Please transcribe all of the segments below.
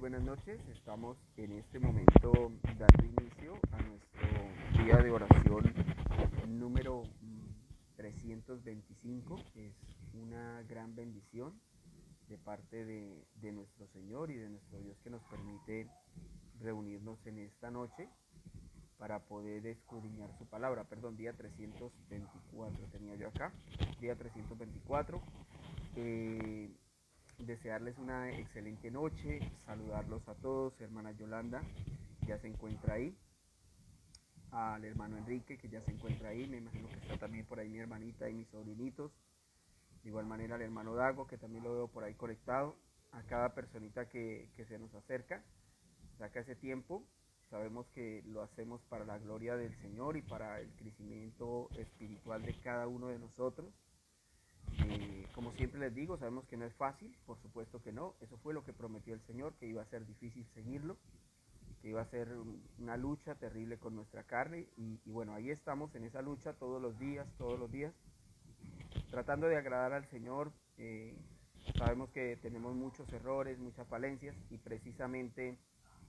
buenas noches. Estamos en este momento dando inicio a nuestro día de oración número 325. Es una gran bendición de parte de nuestro Señor y de nuestro Dios que nos permite reunirnos en esta noche para poder escudriñar su palabra. Perdón, día 324 tenía yo acá, día 324. Desearles una excelente noche, saludarlos a todos. Hermana Yolanda ya se encuentra ahí, al hermano Enrique que ya se encuentra ahí, me imagino que está también por ahí mi hermanita y mis sobrinitos, de igual manera al hermano Dago que también lo veo por ahí conectado, a cada personita que se nos acerca, saca ese tiempo. Sabemos que lo hacemos para la gloria del Señor y para el crecimiento espiritual de cada uno de nosotros. Como siempre les digo, sabemos que no es fácil, por supuesto que no. Eso fue lo que prometió el Señor, que iba a ser difícil seguirlo, que iba a ser una lucha terrible con nuestra carne. Y bueno, ahí estamos en esa lucha todos los días, tratando de agradar al Señor. Sabemos que tenemos muchos errores, muchas falencias, y precisamente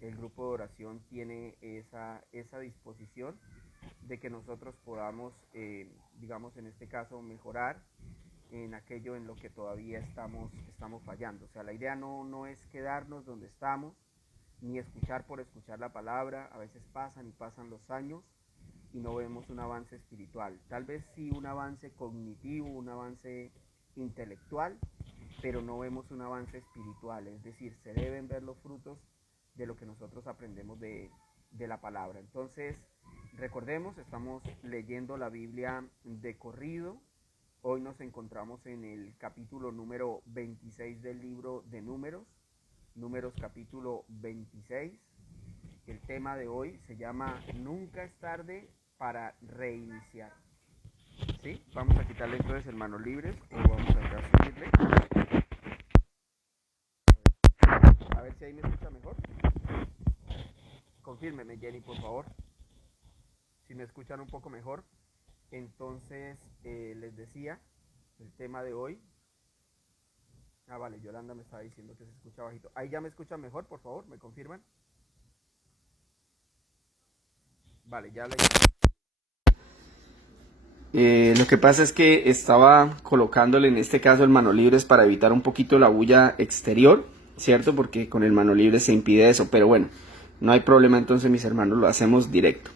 el grupo de oración tiene esa disposición de que nosotros podamos, digamos en este caso, mejorar en aquello en lo que todavía estamos fallando. O sea, la idea no es quedarnos donde estamos, ni escuchar por escuchar la palabra. A veces pasan los años y no vemos un avance espiritual. Tal vez sí un avance cognitivo, un avance intelectual, pero no vemos un avance espiritual. Es decir, se deben ver los frutos de lo que nosotros aprendemos de la palabra. Entonces, recordemos, estamos leyendo la Biblia de corrido. Hoy nos encontramos en el capítulo número 26 del libro de Números capítulo 26. El tema de hoy se llama Nunca es tarde para reiniciar. ¿Sí? Vamos a quitarle entonces el manos libres, o vamos a subirle. A ver si ahí me escucha mejor. Confírmeme, Jenny, por favor, si me escuchan un poco mejor. Entonces, les decía, el tema de hoy. Vale, Yolanda me estaba diciendo que se escucha bajito. Ahí ya me escuchan mejor, por favor, ¿me confirman? Vale, ya lo que pasa es que estaba colocándole en este caso el mano libres para evitar un poquito la bulla exterior, ¿cierto? Porque con el mano libre se impide eso, pero bueno, no hay problema. Entonces, mis hermanos, lo hacemos directo.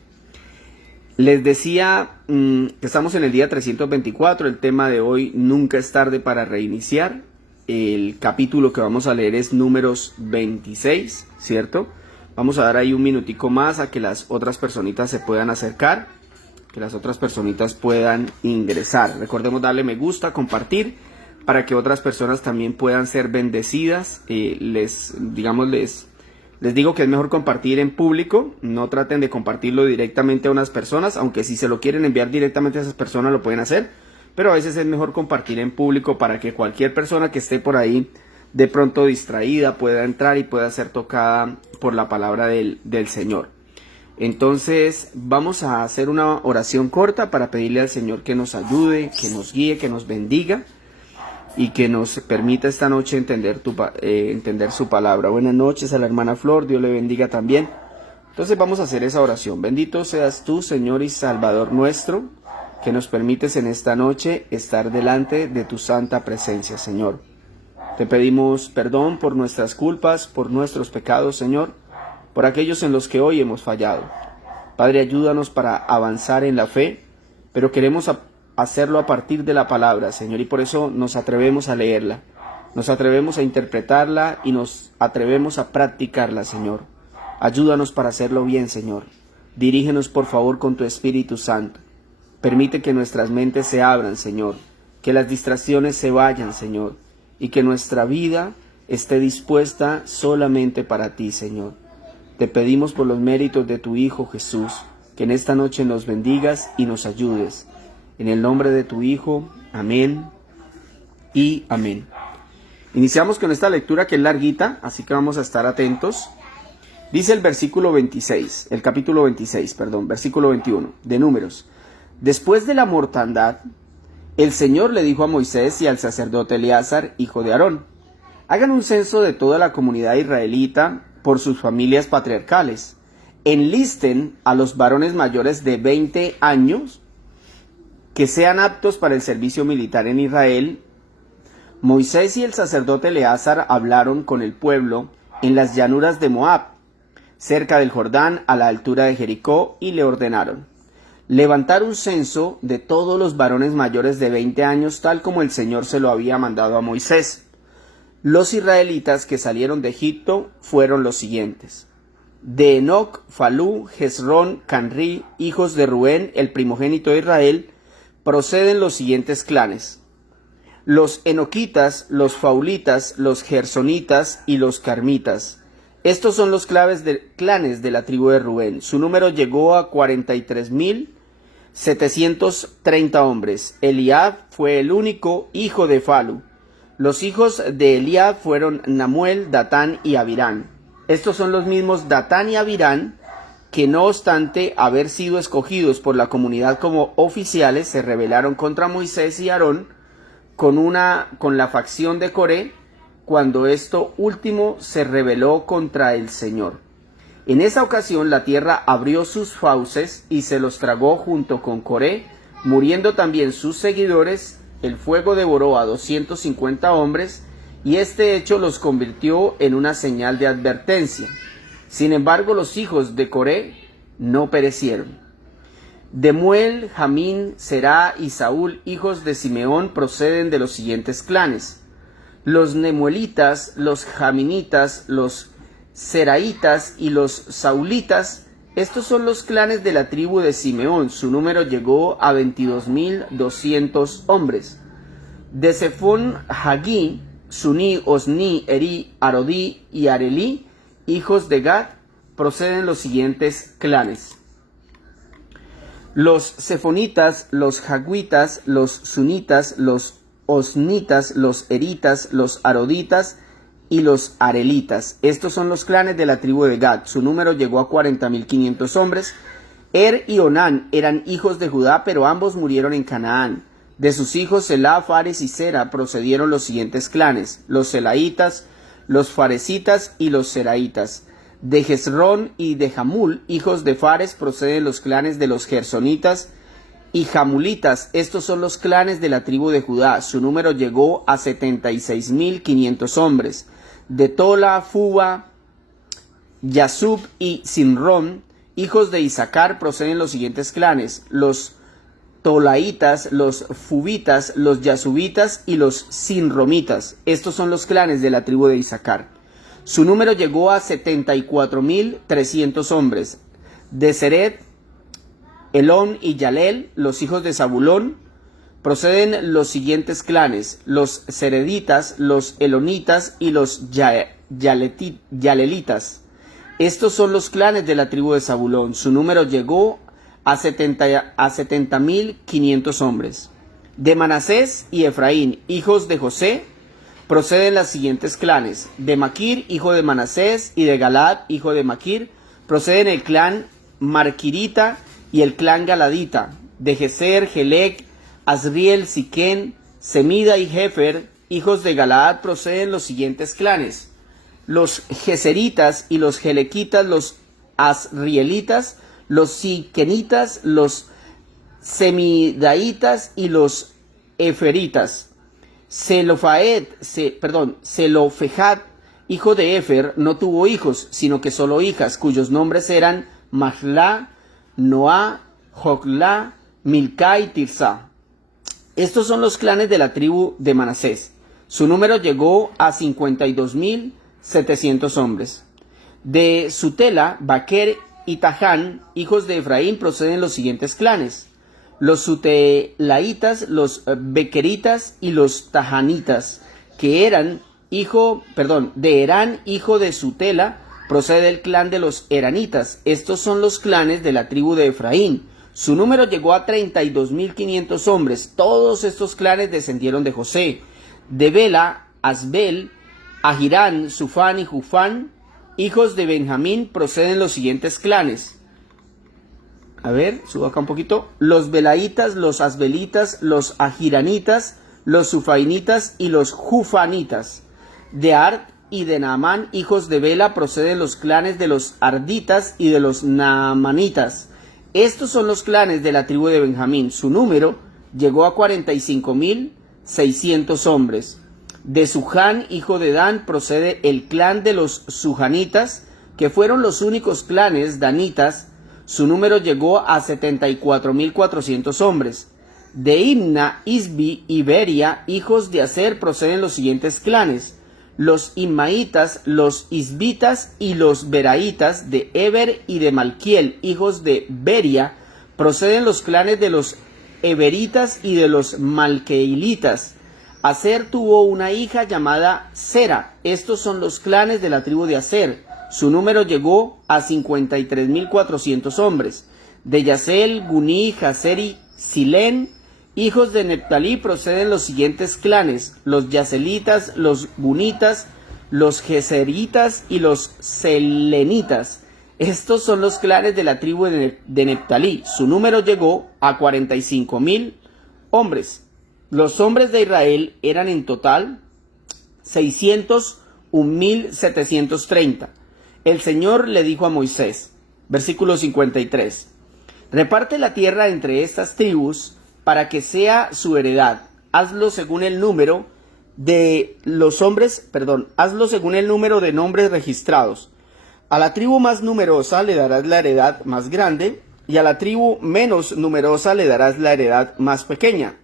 Les decía que estamos en el día 324, el tema de hoy, nunca es tarde para reiniciar. El capítulo que vamos a leer es Números 26, ¿cierto? Vamos a dar ahí un minutico más a que las otras personitas se puedan acercar, que las otras personitas puedan ingresar. Recordemos darle me gusta, compartir, para que otras personas también puedan ser bendecidas. Les digo que es mejor compartir en público, no traten de compartirlo directamente a unas personas, aunque si se lo quieren enviar directamente a esas personas lo pueden hacer, pero a veces es mejor compartir en público para que cualquier persona que esté por ahí de pronto distraída pueda entrar y pueda ser tocada por la palabra del Señor. Entonces vamos a hacer una oración corta para pedirle al Señor que nos ayude, que nos guíe, que nos bendiga y que nos permita esta noche entender su palabra. Buenas noches a la hermana Flor, Dios le bendiga también. Entonces vamos a hacer esa oración. Bendito seas tú, Señor y Salvador nuestro, que nos permites en esta noche estar delante de tu santa presencia, Señor. Te pedimos perdón por nuestras culpas, por nuestros pecados, Señor, por aquellos en los que hoy hemos fallado. Padre, ayúdanos para avanzar en la fe, pero queremos hacerlo a partir de la palabra, Señor, y por eso nos atrevemos a leerla, nos atrevemos a interpretarla y nos atrevemos a practicarla, Señor. Ayúdanos para hacerlo bien, Señor. Dirígenos, por favor, con tu Espíritu Santo. Permite que nuestras mentes se abran, Señor, que las distracciones se vayan, Señor, y que nuestra vida esté dispuesta solamente para ti, Señor. Te pedimos por los méritos de tu Hijo Jesús, que en esta noche nos bendigas y nos ayudes. En el nombre de tu Hijo, amén y amén. Iniciamos con esta lectura que es larguita, así que vamos a estar atentos. Dice el versículo 26, el capítulo 26, versículo 21 de Números. Después de la mortandad, el Señor le dijo a Moisés y al sacerdote Eleazar, hijo de Aarón: Hagan un censo de toda la comunidad israelita por sus familias patriarcales. Enlisten a los varones mayores de 20 años que sean aptos para el servicio militar en Israel. Moisés y el sacerdote Eleazar hablaron con el pueblo en las llanuras de Moab, cerca del Jordán, a la altura de Jericó, y le ordenaron levantar un censo de todos los varones mayores de 20 años, tal como el Señor se lo había mandado a Moisés. Los israelitas que salieron de Egipto fueron los siguientes: de Enoc, Falú, Hezrón, Canrí, hijos de Ruén, el primogénito de Israel, proceden los siguientes clanes: los enoquitas, los faulitas, los gersonitas y los carmitas. Estos son los clanes de la tribu de Rubén. Su número llegó a 43.730 hombres. Eliab fue el único hijo de Falu. Los hijos de Eliab fueron Namuel, Datán y Abirán. Estos son los mismos Datán y Abirán que, no obstante haber sido escogidos por la comunidad como oficiales, se rebelaron contra Moisés y Aarón con la facción de Coré, cuando esto último se rebeló contra el Señor. En esa ocasión la tierra abrió sus fauces y se los tragó junto con Coré, muriendo también sus seguidores. El fuego devoró a 250 hombres, y este hecho los convirtió en una señal de advertencia. Sin embargo, los hijos de Coré no perecieron. Demuel, Jamín, Será y Saúl, hijos de Simeón, proceden de los siguientes clanes: los nemuelitas, los jaminitas, los seraitas y los saulitas. Estos son los clanes de la tribu de Simeón. Su número llegó a 22.200 hombres. De Sefón, Hagí, Suní, Osní, Eri, Arodí y Arelí, hijos de Gad, proceden los siguientes clanes: los sefonitas, los jagüitas, los sunitas, los osnitas, los eritas, los aroditas y los arelitas. Estos son los clanes de la tribu de Gad. Su número llegó a 40.500 hombres. Y Onán eran hijos de Judá, pero ambos murieron en Canaán. De sus hijos Selá, Fares y Sera procedieron los siguientes clanes: los selaitas, los faresitas y los seraitas. De Hezrón y de Jamul, hijos de Fares, proceden los clanes de los gersonitas y jamulitas. Estos son los clanes de la tribu de Judá. Su número llegó a 76.500 hombres. De Tola, Fuba, Yasub y Sinrón, hijos de Isaacar, proceden los siguientes clanes: los tolaitas, los fubitas, los yasubitas y los sinromitas. Estos son los clanes de la tribu de Isaacar. Su número llegó a 74.300 hombres. De Seret, Elón y Yalel, los hijos de Zabulón, proceden los siguientes clanes: los sereditas, los elonitas y los yalelitas. Estos son los clanes de la tribu de Zabulón. Su número llegó a 70.500 hombres. De Manasés y Efraín, hijos de José, proceden los siguientes clanes: de Maquir, hijo de Manasés, y de Galad, hijo de Maquir, proceden el clan Marquirita y el clan Galadita. De Geser, Gelec, Asriel, Siquén, Semida y Jefer, hijos de Galaad, proceden los siguientes clanes: los geseritas y los gelequitas, los asrielitas, los siquenitas, los semidaitas y los eferitas. Zelofejad, hijo de Efer, no tuvo hijos, sino que solo hijas, cuyos nombres eran Mahla, Noá, Jogla, Milca y Tirsa. Estos son los clanes de la tribu de Manasés. Su número llegó a 52.700 hombres. De Sutela, Baquer y Taján, hijos de Efraín, proceden los siguientes clanes: los sutelaitas, los bequeritas y los tajanitas, que eran de Herán, hijo de Sutela, procede el clan de los heranitas. Estos son los clanes de la tribu de Efraín. Su número llegó a 32.500 hombres. Todos estos clanes descendieron de José. De Bela, Asbel, Ahirán, Sufán y Jufán, hijos de Benjamín, proceden los siguientes clanes. A ver, subo acá un poquito. Los belaitas, los asbelitas, los ahiranitas, los sufainitas y los jufanitas. De Ard y de Naamán, hijos de Bela, proceden los clanes de los arditas y de los naamanitas. Estos son los clanes de la tribu de Benjamín. Su número llegó a 45.600 hombres. De Suján, hijo de Dan, procede el clan de los sujanitas, que fueron los únicos clanes danitas. Su número llegó a 74.400 hombres. De Imna, Isbi y Beria, hijos de Aser, proceden los siguientes clanes: los Imaitas, los Isbitas y los Beraitas. De Eber y de Malquiel, hijos de Beria, proceden los clanes de los Eberitas y de los Malqueilitas. Aser tuvo una hija llamada Sera. Estos son los clanes de la tribu de Aser. Su número llegó a 53.400 hombres. De Yasel, Guní, Jaser y Silén, hijos de Neptalí, proceden los siguientes clanes: los Yaselitas, los Gunitas, los Geseritas y los Selenitas. Estos son los clanes de la tribu de Neptalí. Su número llegó a 45.000 hombres. Los hombres de Israel eran en total 601.730. El Señor le dijo a Moisés, versículo 53, reparte la tierra entre estas tribus para que sea su heredad. Hazlo según el número de nombres registrados. A la tribu más numerosa le darás la heredad más grande, y a la tribu menos numerosa le darás la heredad más pequeña.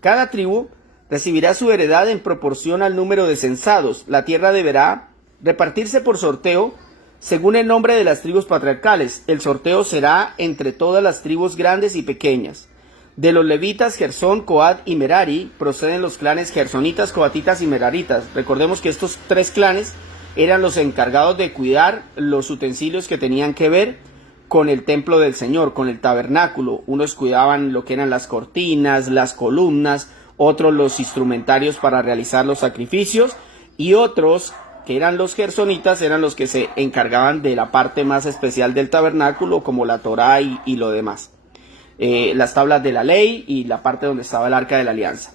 Cada tribu recibirá su heredad en proporción al número de censados. La tierra deberá repartirse por sorteo según el nombre de las tribus patriarcales. El sorteo será entre todas las tribus grandes y pequeñas. De los levitas, Gersón, Coat y Merari, proceden los clanes gersonitas, coatitas y meraritas. Recordemos que estos tres clanes eran los encargados de cuidar los utensilios que tenían que ver con el templo del Señor, con el tabernáculo. Unos cuidaban lo que eran las cortinas, las columnas, otros los instrumentarios para realizar los sacrificios, y otros, que eran los gersonitas, eran los que se encargaban de la parte más especial del tabernáculo, como la Torá y lo demás. Las tablas de la ley y la parte donde estaba el arca de la alianza.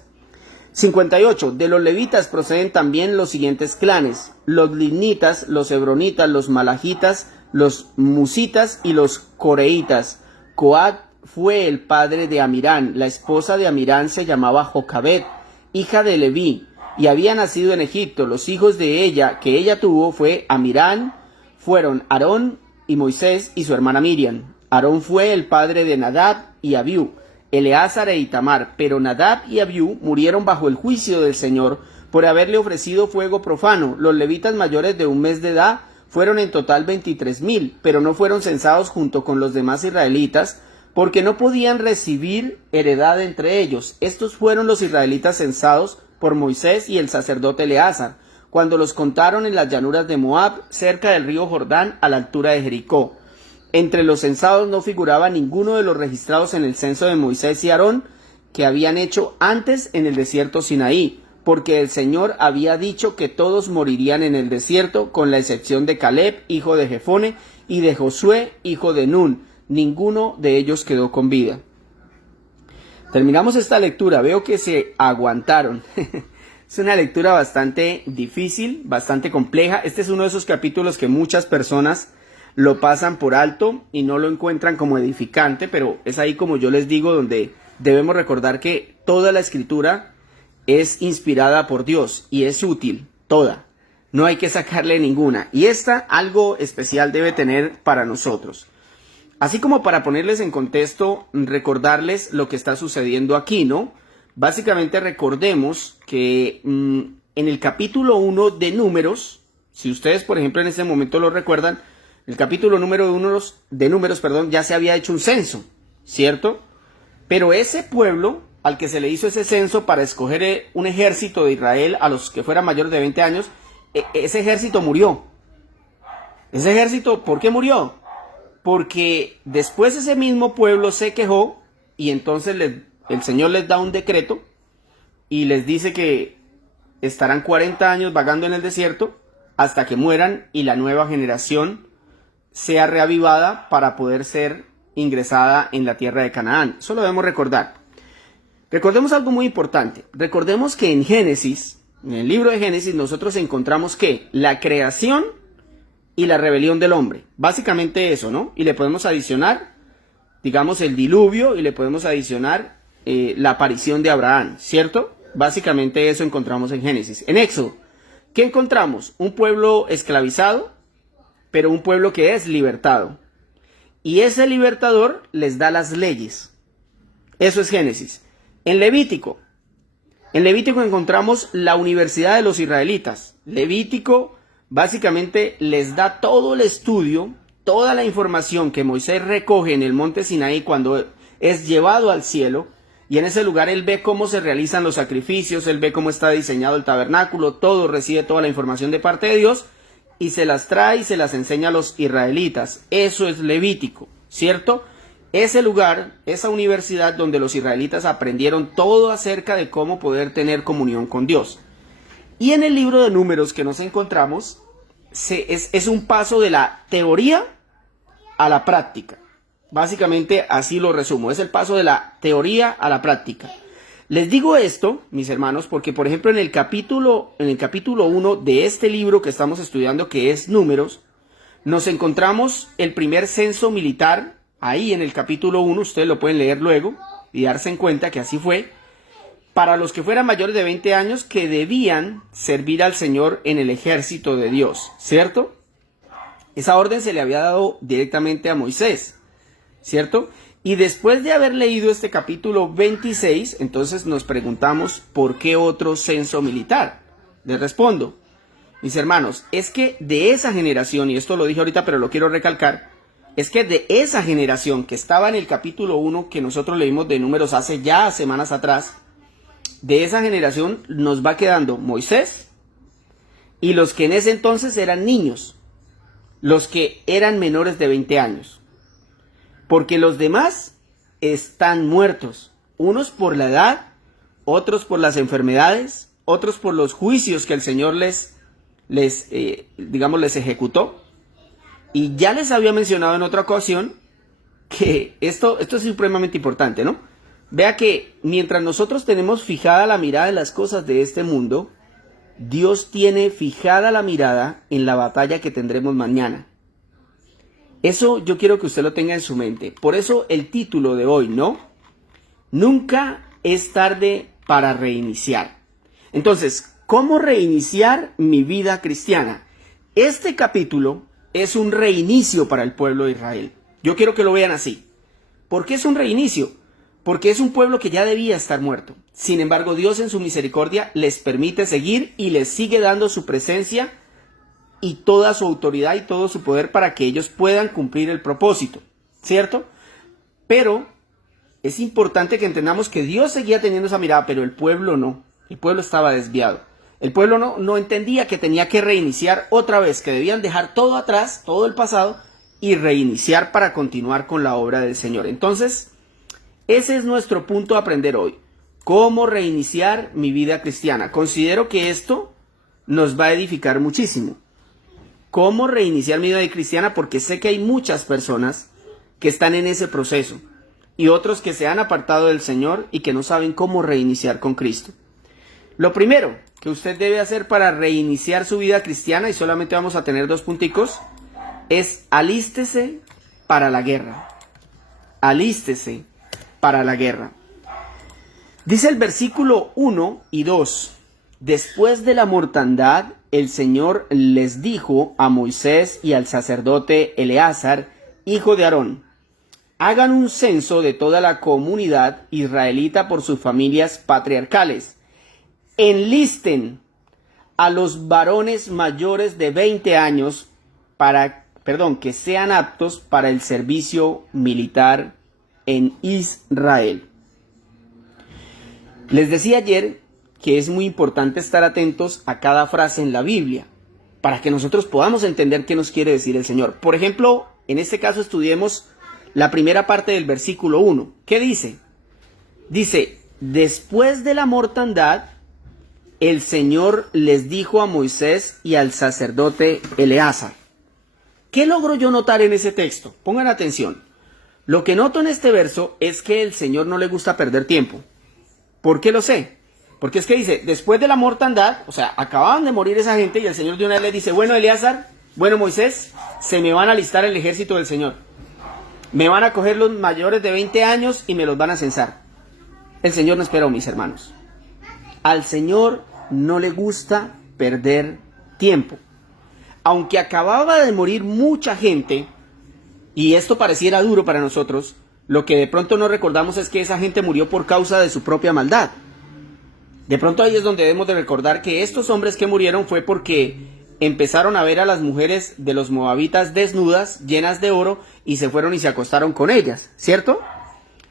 58. De los levitas proceden también los siguientes clanes: los limnitas, los hebronitas, los malajitas, los musitas y los coreitas. Coat fue el padre de Amirán. La esposa de Amirán se llamaba Jocabet, hija de Leví, y había nacido en Egipto. Los hijos de ella que ella tuvo fueron Aarón y Moisés y su hermana Miriam. Aarón fue el padre de Nadab y Abiú, Eleazar e Itamar, pero Nadab y Abiú murieron bajo el juicio del Señor por haberle ofrecido fuego profano. Los levitas mayores de un mes de edad fueron en total 23.000, pero no fueron censados junto con los demás israelitas, porque no podían recibir heredad entre ellos. Estos fueron los israelitas censados por Moisés y el sacerdote Eleazar, cuando los contaron en las llanuras de Moab, cerca del río Jordán, a la altura de Jericó. Entre los censados no figuraba ninguno de los registrados en el censo de Moisés y Aarón, que habían hecho antes en el desierto Sinaí, porque el Señor había dicho que todos morirían en el desierto, con la excepción de Caleb, hijo de Jefone, y de Josué, hijo de Nun. Ninguno de ellos quedó con vida. Terminamos esta lectura. Veo que se aguantaron. Es una lectura bastante difícil, bastante compleja. Este es uno de esos capítulos que muchas personas lo pasan por alto y no lo encuentran como edificante, pero es ahí, como yo les digo, donde debemos recordar que toda la escritura es inspirada por Dios y es útil, toda. No hay que sacarle ninguna. Y esta algo especial debe tener para nosotros. Así como para ponerles en contexto, recordarles lo que está sucediendo aquí, ¿no? Básicamente recordemos que en el capítulo 1 de Números, si ustedes por ejemplo en este momento lo recuerdan, el capítulo número 1 de Números, ya se había hecho un censo, ¿cierto? Pero ese pueblo al que se le hizo ese censo para escoger un ejército de Israel a los que fueran mayores de 20 años, ese ejército murió. Ese ejército, ¿por qué murió? Porque después ese mismo pueblo se quejó y entonces el Señor les da un decreto y les dice que estarán 40 años vagando en el desierto hasta que mueran y la nueva generación sea reavivada para poder ser ingresada en la tierra de Canaán. Eso lo debemos recordar. Recordemos algo muy importante. Recordemos que en Génesis En el libro de Génesis nosotros encontramos que la creación y la rebelión del hombre. Básicamente eso, ¿no? Y le podemos adicionar, digamos, el diluvio y le podemos adicionar la aparición de Abraham, ¿cierto? Básicamente eso encontramos en Génesis. En Éxodo, ¿qué encontramos? Un pueblo esclavizado, pero un pueblo que es libertado. Y ese libertador les da las leyes. Eso es Génesis. En Levítico encontramos la universidad de los israelitas. Levítico básicamente les da todo el estudio, toda la información que Moisés recoge en el monte Sinaí cuando es llevado al cielo. Y en ese lugar él ve cómo se realizan los sacrificios, él ve cómo está diseñado el tabernáculo, todo, recibe toda la información de parte de Dios y se las trae y se las enseña a los israelitas. Eso es Levítico, ¿cierto? Ese lugar, esa universidad donde los israelitas aprendieron todo acerca de cómo poder tener comunión con Dios. Y en el libro de Números que nos encontramos, es un paso de la teoría a la práctica. Básicamente así lo resumo, es el paso de la teoría a la práctica. Les digo esto, mis hermanos, porque por ejemplo en el capítulo 1 de este libro que estamos estudiando, que es Números, nos encontramos el primer censo militar, ahí en el capítulo 1, ustedes lo pueden leer luego y darse en cuenta que así fue, para los que fueran mayores de 20 años que debían servir al Señor en el ejército de Dios, ¿cierto? Esa orden se le había dado directamente a Moisés, ¿cierto? Y después de haber leído este capítulo 26, entonces nos preguntamos, ¿por qué otro censo militar? Les respondo, mis hermanos, es que de esa generación, y esto lo dije ahorita pero lo quiero recalcar, es que de esa generación que estaba en el capítulo 1 que nosotros leímos de Números hace ya semanas atrás, de esa generación nos va quedando Moisés y los que en ese entonces eran niños, los que eran menores de 20 años. Porque los demás están muertos, unos por la edad, otros por las enfermedades, otros por los juicios que el Señor les ejecutó. Y ya les había mencionado en otra ocasión que esto es supremamente importante, ¿no? Vea que mientras nosotros tenemos fijada la mirada en las cosas de este mundo, Dios tiene fijada la mirada en la batalla que tendremos mañana. Eso yo quiero que usted lo tenga en su mente. Por eso el título de hoy, ¿no? Nunca es tarde para reiniciar. Entonces, ¿cómo reiniciar mi vida cristiana? Este capítulo es un reinicio para el pueblo de Israel. Yo quiero que lo vean así. ¿Por qué es un reinicio? Porque es un pueblo que ya debía estar muerto. Sin embargo, Dios en su misericordia les permite seguir y les sigue dando su presencia y toda su autoridad y todo su poder para que ellos puedan cumplir el propósito, ¿cierto? Pero es importante que entendamos que Dios seguía teniendo esa mirada, pero el pueblo no. El pueblo estaba desviado. El pueblo no entendía que tenía que reiniciar otra vez, que debían dejar todo atrás, todo el pasado, y reiniciar para continuar con la obra del Señor. Entonces, ese es nuestro punto a aprender hoy. ¿Cómo reiniciar mi vida cristiana? Considero que esto nos va a edificar muchísimo. ¿Cómo reiniciar mi vida cristiana? Porque sé que hay muchas personas que están en ese proceso y otros que se han apartado del Señor y que no saben cómo reiniciar con Cristo. Lo primero que usted debe hacer para reiniciar su vida cristiana, y solamente vamos a tener 2 punticos, es alístese para la guerra. Alístese para la guerra. Dice el versículo 1 y 2. Después de la mortandad, el Señor les dijo a Moisés y al sacerdote Eleazar, hijo de Aarón, hagan un censo de toda la comunidad israelita por sus familias patriarcales. Enlisten a los varones mayores de 20 años que sean aptos para el servicio militar en Israel. Les decía ayer que es muy importante estar atentos a cada frase en la Biblia para que nosotros podamos entender qué nos quiere decir el Señor. Por ejemplo, en este caso estudiemos la primera parte del versículo 1. ¿Qué dice? Dice, después de la mortandad, el Señor les dijo a Moisés y al sacerdote Eleazar. ¿Qué logro yo notar en ese texto? Pongan atención. Lo que noto en este verso es que el Señor no le gusta perder tiempo. ¿Por qué lo sé? Porque es que dice, después de la mortandad, o sea, acababan de morir esa gente y el Señor de una vez les dice, bueno, Eleazar, bueno, Moisés, se me van a alistar el ejército del Señor. Me van a coger los mayores de 20 años y me los van a censar. El Señor no esperó, mis hermanos. Al Señor no le gusta perder tiempo. Aunque acababa de morir mucha gente, y esto pareciera duro para nosotros, lo que de pronto no recordamos es que esa gente murió por causa de su propia maldad. De pronto ahí es donde debemos de recordar que estos hombres que murieron fue porque empezaron a ver a las mujeres de los moabitas desnudas, llenas de oro, y se fueron y se acostaron con ellas, ¿cierto?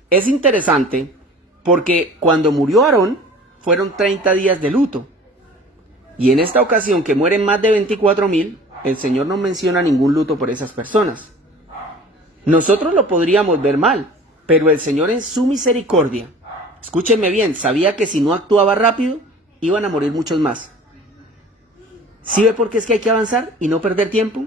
Es interesante porque cuando murió Aarón fueron 30 días de luto. Y en esta ocasión que mueren más de 24,000, el Señor no menciona ningún luto por esas personas. Nosotros lo podríamos ver mal, pero el Señor en su misericordia, escúchenme bien, sabía que si no actuaba rápido, iban a morir muchos más. ¿Sí ve por qué es que hay que avanzar y no perder tiempo?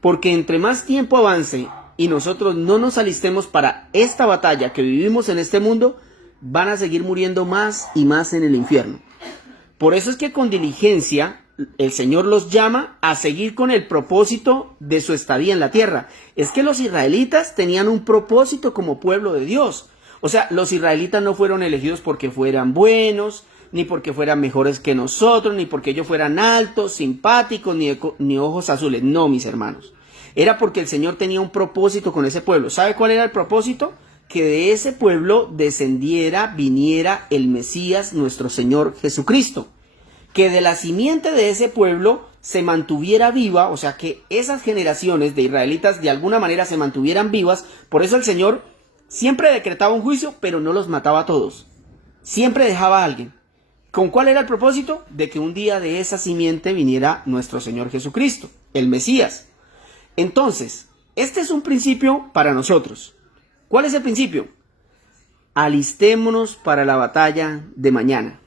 Porque entre más tiempo avance y nosotros no nos alistemos para esta batalla que vivimos en este mundo, van a seguir muriendo más y más en el infierno. Por eso es que con diligencia el Señor los llama a seguir con el propósito de su estadía en la tierra. Es que los israelitas tenían un propósito como pueblo de Dios. O sea, los israelitas no fueron elegidos porque fueran buenos, ni porque fueran mejores que nosotros, ni porque ellos fueran altos, simpáticos, ni ojos azules. No, mis hermanos. Era porque el Señor tenía un propósito con ese pueblo. ¿Sabe cuál era el propósito? Que de ese pueblo descendiera, viniera el Mesías, nuestro Señor Jesucristo. Que de la simiente de ese pueblo se mantuviera viva, o sea, que esas generaciones de israelitas de alguna manera se mantuvieran vivas. Por eso el Señor siempre decretaba un juicio, pero no los mataba a todos. Siempre dejaba a alguien. ¿Con cuál era el propósito? De que un día de esa simiente viniera nuestro Señor Jesucristo, el Mesías. Entonces, este es un principio para nosotros. ¿Cuál es el principio? Alistémonos para la batalla de mañana.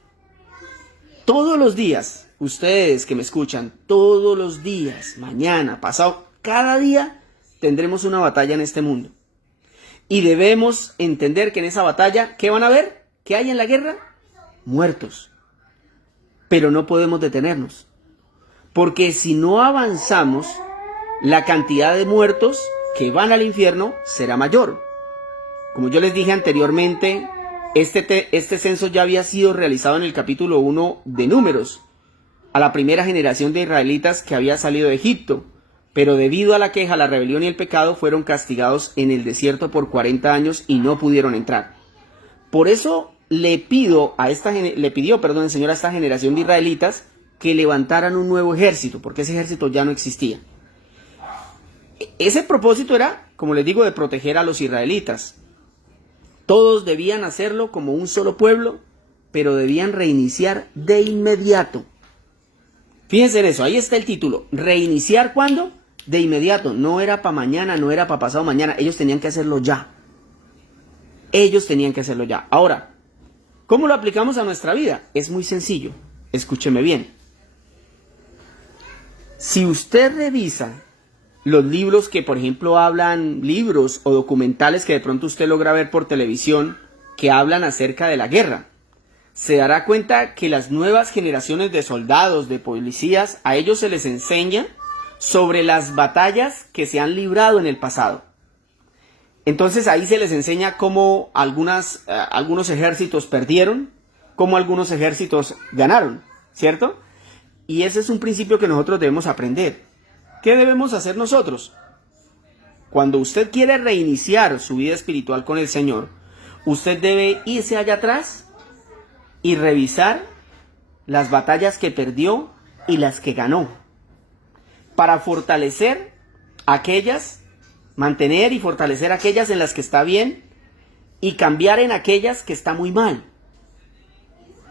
Todos los días, ustedes que me escuchan, todos los días, mañana, pasado, cada día tendremos una batalla en este mundo. Y debemos entender que en esa batalla, ¿qué van a ver? ¿Qué hay en la guerra? Muertos. Pero no podemos detenernos. Porque si no avanzamos, la cantidad de muertos que van al infierno será mayor. Como yo les dije anteriormente, este censo ya había sido realizado en el capítulo 1 de Números, a la primera generación de israelitas que había salido de Egipto, pero debido a la queja, la rebelión y el pecado fueron castigados en el desierto por 40 años y no pudieron entrar. Por eso le pidió el Señor a esta generación de israelitas que levantaran un nuevo ejército, porque ese ejército ya no existía. Ese propósito era, como les digo, de proteger a los israelitas. Todos debían hacerlo como un solo pueblo, pero debían reiniciar de inmediato. Fíjense en eso, ahí está el título. ¿Reiniciar cuándo? De inmediato. No era para mañana, no era para pasado mañana. Ellos tenían que hacerlo ya. Ellos tenían que hacerlo ya. Ahora, ¿cómo lo aplicamos a nuestra vida? Es muy sencillo. Escúcheme bien. Si usted revisa los libros que, por ejemplo, hablan, libros o documentales que de pronto usted logra ver por televisión, que hablan acerca de la guerra, se dará cuenta que las nuevas generaciones de soldados, de policías, a ellos se les enseña sobre las batallas que se han librado en el pasado. Entonces ahí se les enseña cómo algunos ejércitos perdieron, cómo algunos ejércitos ganaron, ¿cierto? Y ese es un principio que nosotros debemos aprender. ¿Qué debemos hacer nosotros? Cuando usted quiere reiniciar su vida espiritual con el Señor, usted debe irse allá atrás y revisar las batallas que perdió y las que ganó, para fortalecer aquellas, mantener y fortalecer aquellas en las que está bien y cambiar en aquellas que está muy mal.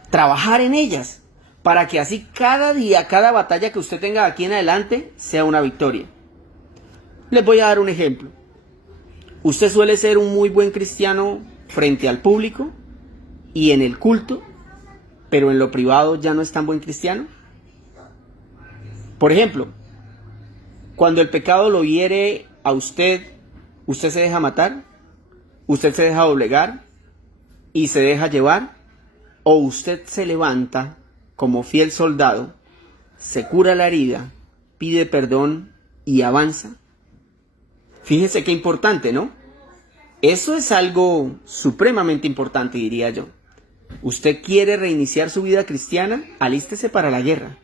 Trabajar en ellas, para que así cada día, cada batalla que usted tenga aquí en adelante, sea una victoria. Les voy a dar un ejemplo. Usted suele ser un muy buen cristiano frente al público y en el culto, pero en lo privado ya no es tan buen cristiano. Por ejemplo, cuando el pecado lo hiere a usted, ¿usted se deja matar? ¿Usted se deja doblegar? ¿Y se deja llevar? o usted se levanta como fiel soldado, se cura la herida, pide perdón y avanza. Fíjese qué importante, ¿no? Eso es algo supremamente importante, diría yo. Usted quiere reiniciar su vida cristiana, alístese para la guerra.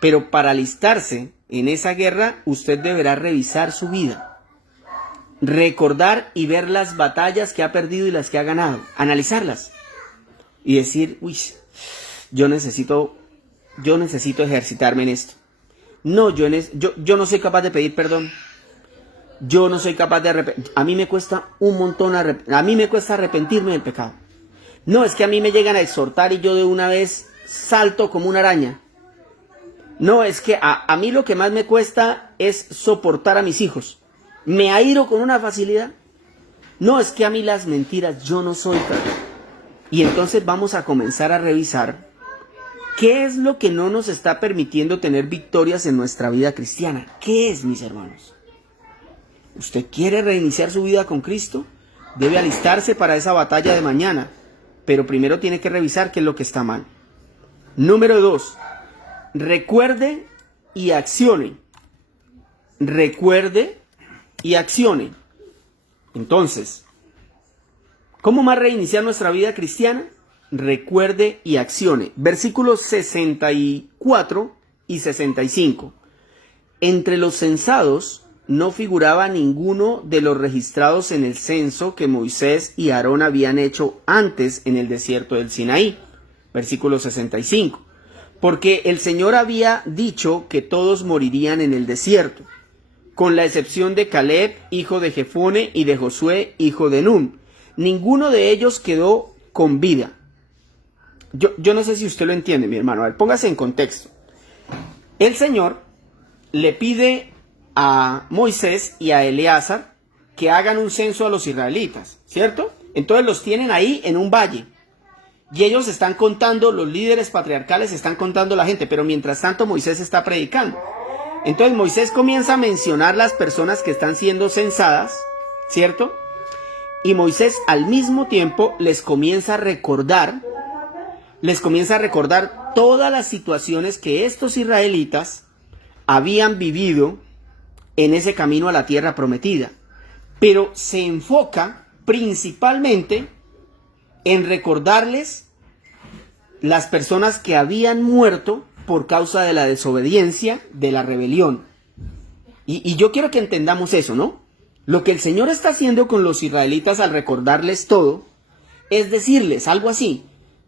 Pero para alistarse en esa guerra, usted deberá revisar su vida. Recordar y ver las batallas que ha perdido y las que ha ganado. Analizarlas. Y decir, uy, yo necesito ejercitarme en esto. No, yo no soy capaz de pedir perdón. Yo no soy capaz de arrepentirme. A mí me cuesta un montón a mí me cuesta arrepentirme del pecado. No, es que a mí me llegan a exhortar y yo de una vez salto como una araña. No, es que a mí lo que más me cuesta es soportar a mis hijos. Me airo con una facilidad. No, es que a mí las mentiras, yo no soy capaz. Y entonces vamos a comenzar a revisar qué es lo que no nos está permitiendo tener victorias en nuestra vida cristiana. ¿Qué es, mis hermanos? ¿Usted quiere reiniciar su vida con Cristo? Debe alistarse para esa batalla de mañana, pero primero tiene que revisar qué es lo que está mal. Número 2, recuerde y accione. Recuerde y accione. Entonces, ¿cómo más reiniciar nuestra vida cristiana? Recuerde y accione. Versículos 64 y 65. Entre los censados no figuraba ninguno de los registrados en el censo que Moisés y Aarón habían hecho antes en el desierto del Sinaí. Versículo 65. Porque el Señor había dicho que todos morirían en el desierto, con la excepción de Caleb, hijo de Jefone, y de Josué, hijo de Nun. Ninguno de ellos quedó con vida. Yo no sé si usted lo entiende, mi hermano. A ver, póngase en contexto. El Señor le pide a Moisés y a Eleazar que hagan un censo a los israelitas, ¿cierto? Entonces los tienen ahí en un valle. Y ellos están contando, los líderes patriarcales están contando la gente, pero mientras tanto Moisés está predicando. Entonces Moisés comienza a mencionar las personas que están siendo censadas, ¿cierto? Y Moisés al mismo tiempo les comienza a recordar todas las situaciones que estos israelitas habían vivido en ese camino a la tierra prometida. Pero se enfoca principalmente en recordarles las personas que habían muerto por causa de la desobediencia, de la rebelión. Y yo quiero que entendamos eso, ¿no? Lo que el Señor está haciendo con los israelitas al recordarles todo, es decirles algo así: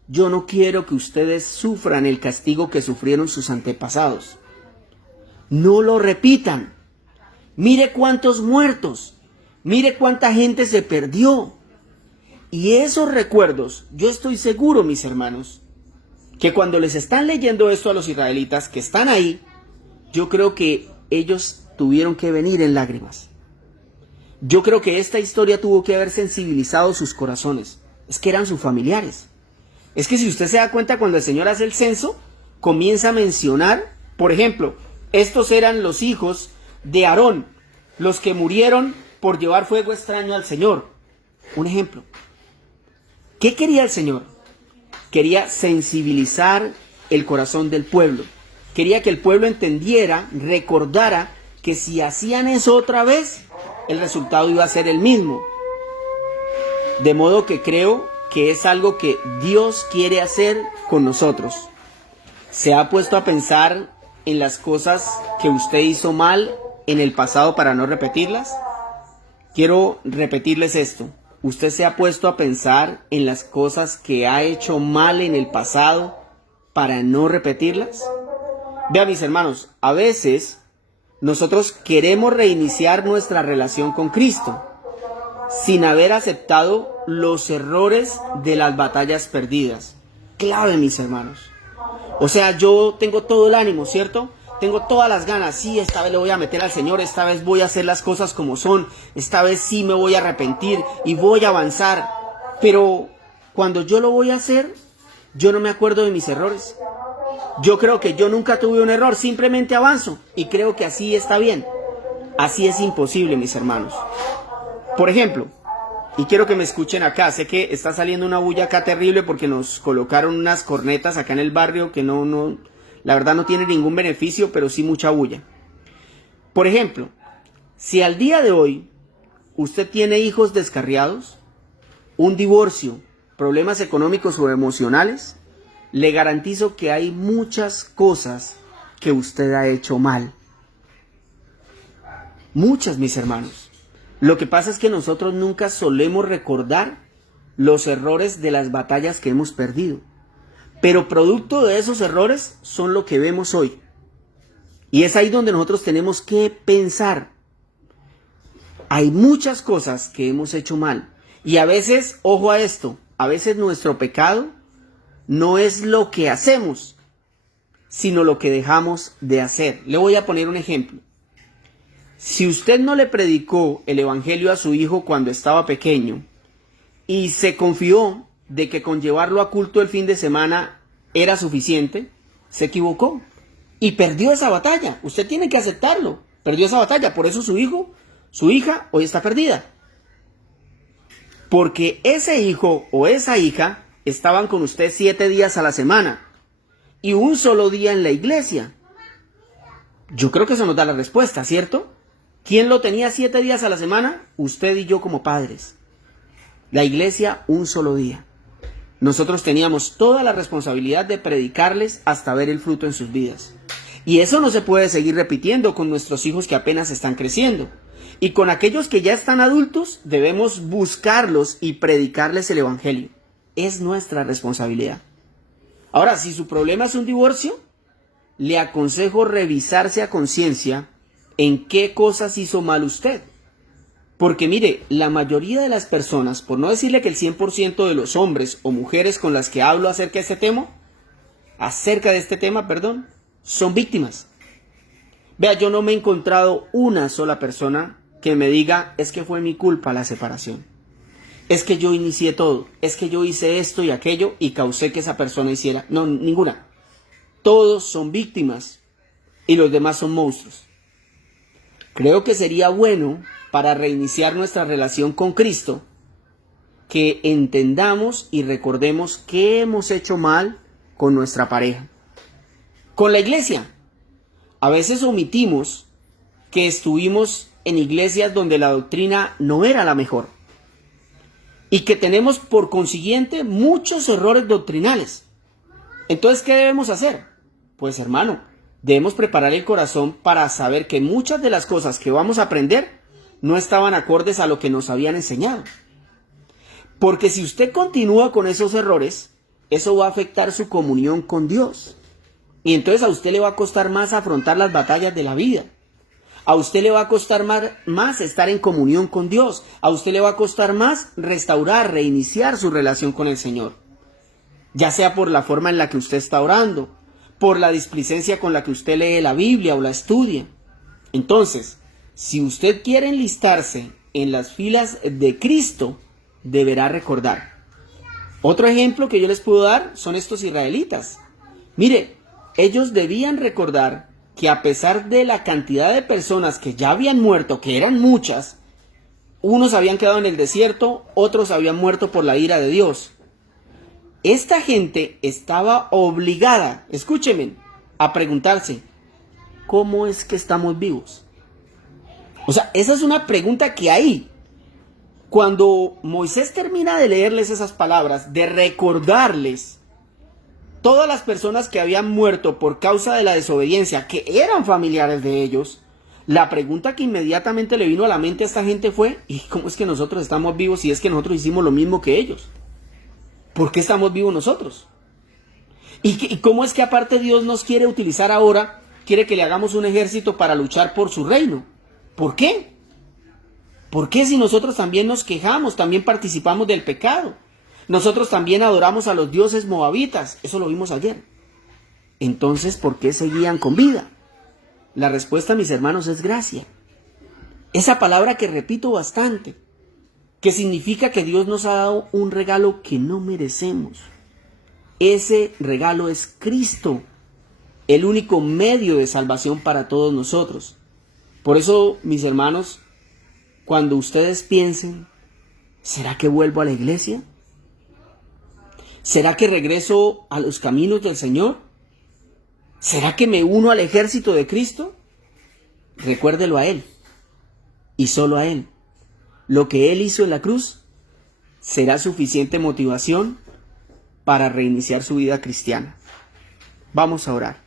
yo no quiero que ustedes sufran el castigo que sufrieron sus antepasados. No lo repitan. Mire cuántos muertos, mire cuánta gente se perdió. Y esos recuerdos, yo estoy seguro, mis hermanos, que cuando les están leyendo esto a los israelitas que están ahí, yo creo que ellos tuvieron que venir en lágrimas. Yo creo que esta historia tuvo que haber sensibilizado sus corazones. Es que eran sus familiares. Es que si usted se da cuenta, cuando el Señor hace el censo, comienza a mencionar, por ejemplo, estos eran los hijos de Aarón, los que murieron por llevar fuego extraño al Señor. Un ejemplo. ¿Qué quería el Señor? Quería sensibilizar el corazón del pueblo. Quería que el pueblo entendiera, recordara que si hacían eso otra vez, el resultado iba a ser el mismo. De modo que creo que es algo que Dios quiere hacer con nosotros. ¿Se ha puesto a pensar en las cosas que usted hizo mal en el pasado para no repetirlas? Quiero repetirles esto. ¿Usted se ha puesto a pensar en las cosas que ha hecho mal en el pasado para no repetirlas? Vean, mis hermanos, a veces nosotros queremos reiniciar nuestra relación con Cristo sin haber aceptado los errores de las batallas perdidas. Clave, mis hermanos. O sea, yo tengo todo el ánimo, ¿cierto? Tengo todas las ganas. Sí, esta vez le voy a meter al Señor, esta vez voy a hacer las cosas como son, esta vez sí me voy a arrepentir y voy a avanzar. Pero cuando yo lo voy a hacer, yo no me acuerdo de mis errores. Yo creo que yo nunca tuve un error, simplemente avanzo y creo que así está bien. Así es imposible, mis hermanos. Por ejemplo, Y quiero que me escuchen acá. Sé que está saliendo una bulla acá terrible porque nos colocaron unas cornetas acá en el barrio que la verdad no tiene ningún beneficio, pero sí mucha bulla. Por ejemplo, si al día de hoy usted tiene hijos descarriados, un divorcio, problemas económicos o emocionales, le garantizo que hay muchas cosas que usted ha hecho mal. Muchas, mis hermanos. Lo que pasa es que nosotros nunca solemos recordar los errores de las batallas que hemos perdido. Pero producto de esos errores son lo que vemos hoy. Y es ahí donde nosotros tenemos que pensar. Hay muchas cosas que hemos hecho mal. Y a veces, ojo a esto, a veces nuestro pecado no es lo que hacemos, sino lo que dejamos de hacer. Le voy a poner un ejemplo. Si usted no le predicó el evangelio a su hijo cuando estaba pequeño y se confió de que con llevarlo a culto el fin de semana era suficiente, se equivocó y perdió esa batalla. Usted tiene que aceptarlo. Perdió esa batalla. Por eso su hijo, su hija, hoy está perdida. Porque ese hijo o esa hija estaban con usted 7 días a la semana y un solo día en la iglesia. Yo creo que eso nos da la respuesta, ¿cierto? ¿Quién lo tenía 7 días a la semana? Usted y yo como padres. La iglesia, un solo día. Nosotros teníamos toda la responsabilidad de predicarles hasta ver el fruto en sus vidas. Y eso no se puede seguir repitiendo con nuestros hijos que apenas están creciendo. Y con aquellos que ya están adultos, debemos buscarlos y predicarles el evangelio. Es nuestra responsabilidad. Ahora, si su problema es un divorcio, le aconsejo revisarse a conciencia en qué cosas hizo mal usted. Porque mire, la mayoría de las personas, por no decirle que el 100% de los hombres o mujeres con las que hablo acerca de este tema, son víctimas. Vea, yo no me he encontrado una sola persona que me diga, es que fue mi culpa la separación. Es que yo inicié todo, es que yo hice esto y aquello y causé que esa persona hiciera. No, ninguna. Todos son víctimas y los demás son monstruos. Creo que sería bueno para reiniciar nuestra relación con Cristo que entendamos y recordemos qué hemos hecho mal con nuestra pareja. Con la iglesia. A veces omitimos que estuvimos en iglesias donde la doctrina no era la mejor y que tenemos por consiguiente muchos errores doctrinales. Entonces, ¿qué debemos hacer? Pues hermano, debemos preparar el corazón para saber que muchas de las cosas que vamos a aprender no estaban acordes a lo que nos habían enseñado. Porque si usted continúa con esos errores, eso va a afectar su comunión con Dios. Y entonces a usted le va a costar más afrontar las batallas de la vida. A usted le va a costar más estar en comunión con Dios. A usted le va a costar más restaurar, reiniciar su relación con el Señor. Ya sea por la forma en la que usted está orando, por la displicencia con la que usted lee la Biblia o la estudia. Entonces, si usted quiere enlistarse en las filas de Cristo, deberá recordar. Otro ejemplo que yo les puedo dar son estos israelitas. Mire, ellos debían recordar que a pesar de la cantidad de personas que ya habían muerto, que eran muchas, unos habían quedado en el desierto, otros habían muerto por la ira de Dios. Esta gente estaba obligada, escúchenme, a preguntarse, ¿cómo es que estamos vivos? O sea, esa es una pregunta que hay. Cuando Moisés termina de leerles esas palabras, de recordarles todas las personas que habían muerto por causa de la desobediencia, que eran familiares de ellos, la pregunta que inmediatamente le vino a la mente a esta gente fue, ¿y cómo es que nosotros estamos vivos si es que nosotros hicimos lo mismo que ellos? ¿Por qué estamos vivos nosotros? ¿Y cómo es que aparte Dios nos quiere utilizar ahora, quiere que le hagamos un ejército para luchar por su reino? ¿Por qué? ¿Por qué si nosotros también nos quejamos, también participamos del pecado? Nosotros también adoramos a los dioses moabitas, eso lo vimos ayer. Entonces, ¿por qué seguían con vida? La respuesta, mis hermanos, es gracia. Esa palabra que repito bastante, que significa que Dios nos ha dado un regalo que no merecemos. Ese regalo es Cristo, el único medio de salvación para todos nosotros. Por eso, mis hermanos, cuando ustedes piensen ¿Será que vuelvo a la iglesia? ¿Será que regreso a los caminos del Señor? ¿Será que me uno al ejército de Cristo? Recuérdelo a Él y solo a Él. Lo que Él hizo en la cruz será suficiente motivación para reiniciar su vida cristiana. Vamos a orar.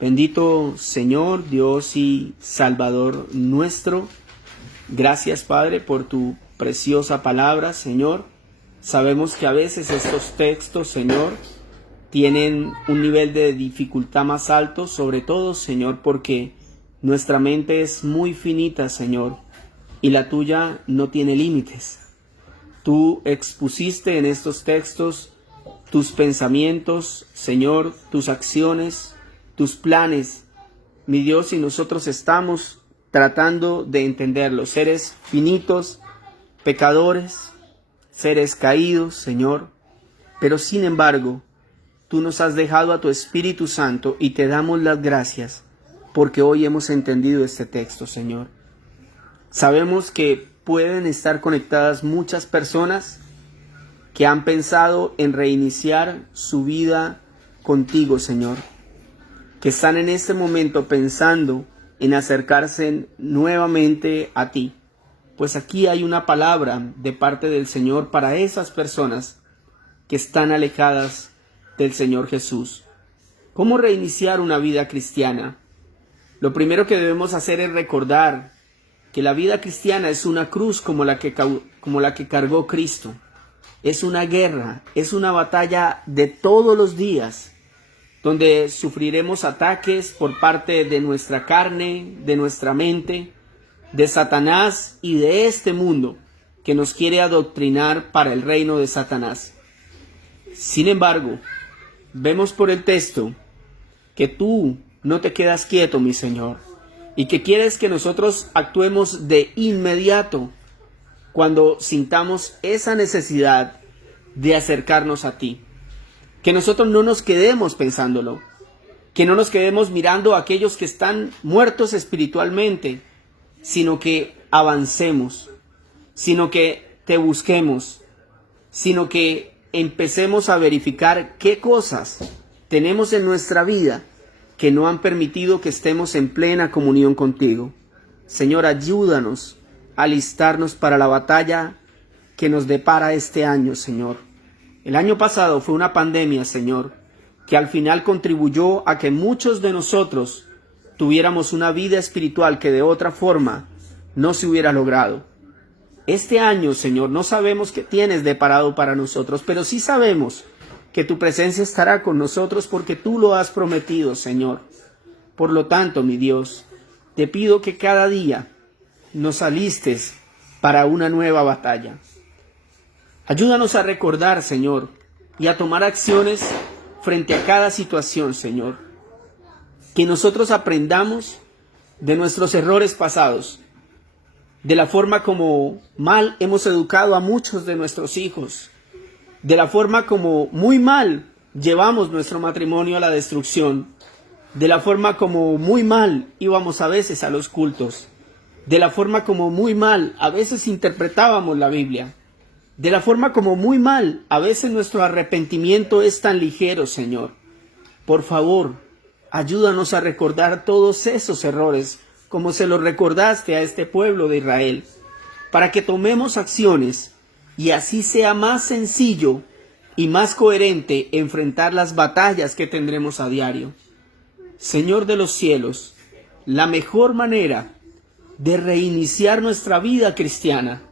Bendito Señor, Dios y Salvador nuestro, gracias Padre por tu preciosa palabra, Señor. Sabemos que a veces estos textos, Señor, tienen un nivel de dificultad más alto, sobre todo, Señor, porque nuestra mente es muy finita, Señor, y la tuya no tiene límites. Tú expusiste en estos textos tus pensamientos, Señor, tus acciones, tus planes, mi Dios, y nosotros estamos tratando de entenderlos. Seres finitos, pecadores, seres caídos, Señor, pero sin embargo, tú nos has dejado a tu Espíritu Santo y te damos las gracias porque hoy hemos entendido este texto, Señor. Sabemos que pueden estar conectadas muchas personas que han pensado en reiniciar su vida contigo, Señor, que están en este momento pensando en acercarse nuevamente a ti. Pues aquí hay una palabra de parte del Señor para esas personas que están alejadas del Señor Jesús. ¿Cómo reiniciar una vida cristiana? Lo primero que debemos hacer es recordar que la vida cristiana es una cruz como la que cargó Cristo. Es una guerra, es una batalla de todos los días, donde sufriremos ataques por parte de nuestra carne, de nuestra mente, de Satanás y de este mundo que nos quiere adoctrinar para el reino de Satanás. Sin embargo, vemos por el texto que tú no te quedas quieto, mi Señor, y que quieres que nosotros actuemos de inmediato cuando sintamos esa necesidad de acercarnos a ti. Que nosotros no nos quedemos pensándolo, que no nos quedemos mirando a aquellos que están muertos espiritualmente, sino que avancemos, sino que te busquemos, sino que empecemos a verificar qué cosas tenemos en nuestra vida que no han permitido que estemos en plena comunión contigo. Señor, ayúdanos a alistarnos para la batalla que nos depara este año, Señor. El año pasado fue una pandemia, Señor, que al final contribuyó a que muchos de nosotros tuviéramos una vida espiritual que de otra forma no se hubiera logrado. Este año, Señor, no sabemos qué tienes deparado para nosotros, pero sí sabemos que tu presencia estará con nosotros porque tú lo has prometido, Señor. Por lo tanto, mi Dios, te pido que cada día nos alistes para una nueva batalla. Ayúdanos a recordar, Señor, y a tomar acciones frente a cada situación, Señor. Que nosotros aprendamos de nuestros errores pasados, de la forma como mal hemos educado a muchos de nuestros hijos, de la forma como muy mal llevamos nuestro matrimonio a la destrucción, de la forma como muy mal íbamos a veces a los cultos, de la forma como muy mal a veces interpretábamos la Biblia, de la forma como muy mal a veces nuestro arrepentimiento es tan ligero, Señor. Por favor, ayúdanos a recordar todos esos errores como se los recordaste a este pueblo de Israel, para que tomemos acciones y así sea más sencillo y más coherente enfrentar las batallas que tendremos a diario. Señor de los cielos, la mejor manera de reiniciar nuestra vida cristiana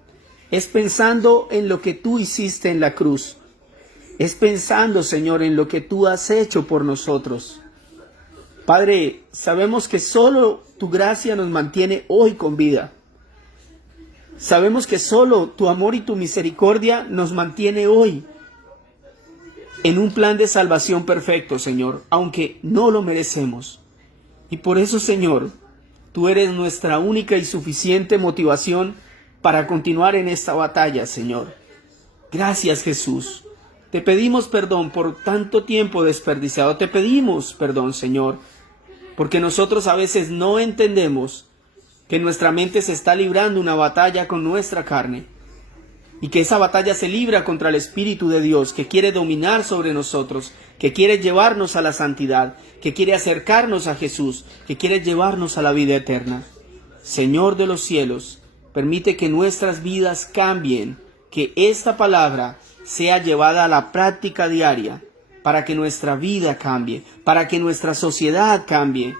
es pensando en lo que tú hiciste en la cruz. Es pensando, Señor, en lo que tú has hecho por nosotros. Padre, sabemos que solo tu gracia nos mantiene hoy con vida. Sabemos que solo tu amor y tu misericordia nos mantiene hoy en un plan de salvación perfecto, Señor, aunque no lo merecemos. Y por eso, Señor, tú eres nuestra única y suficiente motivación para continuar en esta batalla, Señor. Gracias, Jesús. Te pedimos perdón por tanto tiempo desperdiciado. Te pedimos perdón, Señor, porque nosotros a veces no entendemos que nuestra mente se está librando una batalla con nuestra carne. y que esa batalla se libra contra el Espíritu de Dios, que quiere dominar sobre nosotros, que quiere llevarnos a la santidad, que quiere acercarnos a Jesús, que quiere llevarnos a la vida eterna. Señor de los cielos, permite que nuestras vidas cambien, que esta palabra sea llevada a la práctica diaria, para que nuestra vida cambie, para que nuestra sociedad cambie.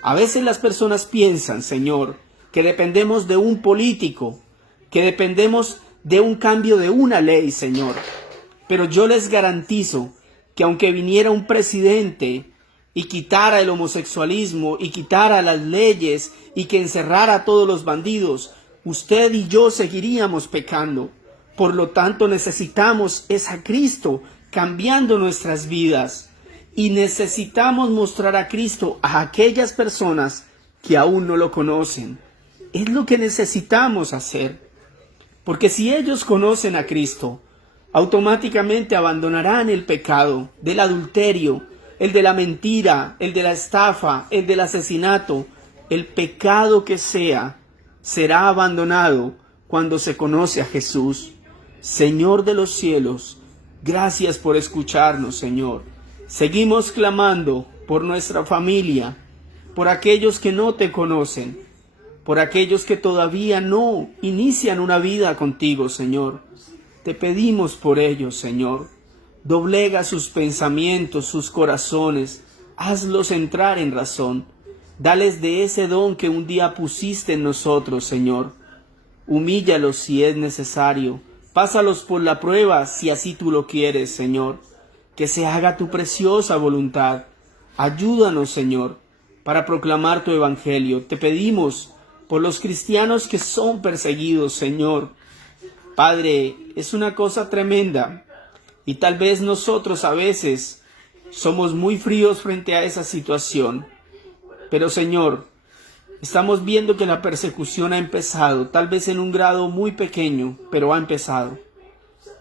A veces las personas piensan, Señor, que dependemos de un político, que dependemos de un cambio de una ley, Señor. Pero yo les garantizo que aunque viniera un presidente y quitara el homosexualismo y quitara las leyes y que encerrara a todos los bandidos, usted y yo seguiríamos pecando. Por lo tanto, necesitamos es a Cristo cambiando nuestras vidas. Y necesitamos mostrar a Cristo a aquellas personas que aún no lo conocen. Es lo que necesitamos hacer. Porque si ellos conocen a Cristo, automáticamente abandonarán el pecado del adulterio, el de la mentira, el de la estafa, el del asesinato. El pecado que sea, será abandonado cuando se conoce a Jesús. Señor de los cielos, gracias por escucharnos, Señor. Seguimos clamando por nuestra familia, por aquellos que no te conocen, por aquellos que todavía no inician una vida contigo, Señor. Te pedimos por ellos, Señor. Doblega sus pensamientos, sus corazones. Hazlos entrar en razón. Dales de ese don que un día pusiste en nosotros, Señor. Humíllalos si es necesario. Pásalos por la prueba si así tú lo quieres, Señor. Que se haga tu preciosa voluntad. Ayúdanos, Señor, para proclamar tu evangelio. Te pedimos por los cristianos que son perseguidos, Señor. Padre, es una cosa tremenda y tal vez nosotros a veces somos muy fríos frente a esa situación. Pero, Señor, estamos viendo que la persecución ha empezado, tal vez en un grado muy pequeño, pero ha empezado.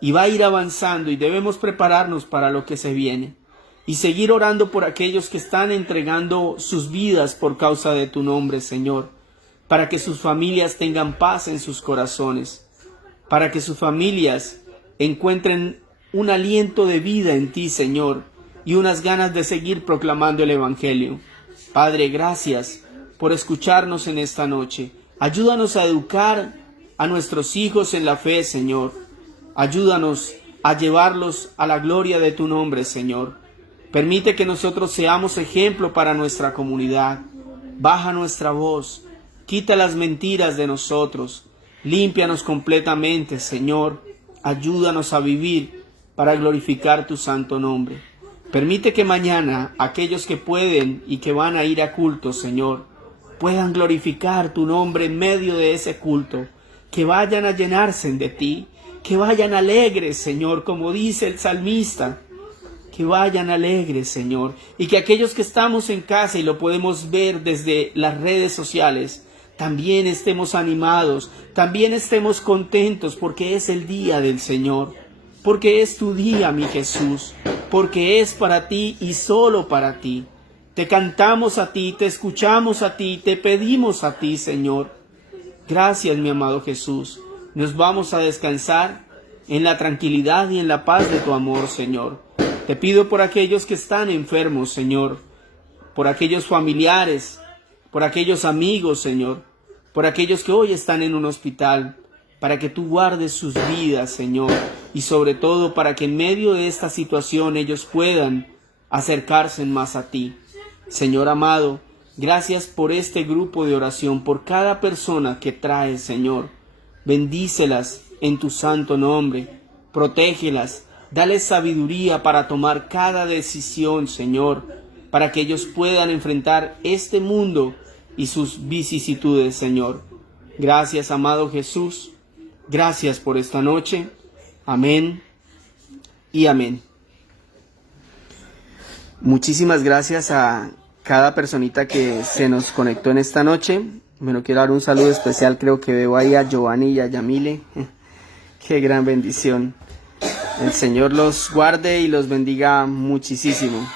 Y va a ir avanzando y debemos prepararnos para lo que se viene. Y seguir orando por aquellos que están entregando sus vidas por causa de tu nombre, Señor. Para que sus familias tengan paz en sus corazones. Para que sus familias encuentren un aliento de vida en ti, Señor. Y unas ganas de seguir proclamando el Evangelio. Padre, gracias por escucharnos en esta noche. Ayúdanos a educar a nuestros hijos en la fe, Señor. Ayúdanos a llevarlos a la gloria de tu nombre, Señor. Permite que nosotros seamos ejemplo para nuestra comunidad. Baja nuestra voz. Quita las mentiras de nosotros. Límpianos completamente, Señor. Ayúdanos a vivir para glorificar tu santo nombre. Permite que mañana aquellos que pueden y que van a ir a culto, Señor, puedan glorificar tu nombre en medio de ese culto. Que vayan a llenarse de ti. Que vayan alegres, Señor, como dice el salmista. Que vayan alegres, Señor. Y que aquellos que estamos en casa y lo podemos ver desde las redes sociales, también estemos animados, también estemos contentos porque es el día del Señor. Porque es tu día, mi Jesús. Porque es para ti y solo para ti. Te cantamos a ti, te escuchamos a ti, te pedimos a ti, Señor. Gracias, mi amado Jesús. Nos vamos a descansar en la tranquilidad y en la paz de tu amor, Señor. Te pido por aquellos que están enfermos, Señor, por aquellos familiares, por aquellos amigos, Señor, por aquellos que hoy están en un hospital, para que tú guardes sus vidas, Señor, y sobre todo para que en medio de esta situación ellos puedan acercarse más a ti. Señor amado, gracias por este grupo de oración, por cada persona que traes, Señor. Bendícelas en tu santo nombre, protégelas, dales sabiduría para tomar cada decisión, Señor, para que ellos puedan enfrentar este mundo y sus vicisitudes, Señor. Gracias, amado Jesús, gracias por esta noche. Amén y amén. Muchísimas gracias a cada personita que se nos conectó en esta noche. Bueno, quiero dar un saludo especial, creo que veo ahí a Giovanni y a Yamile. Qué gran bendición. El Señor los guarde y los bendiga muchísimo.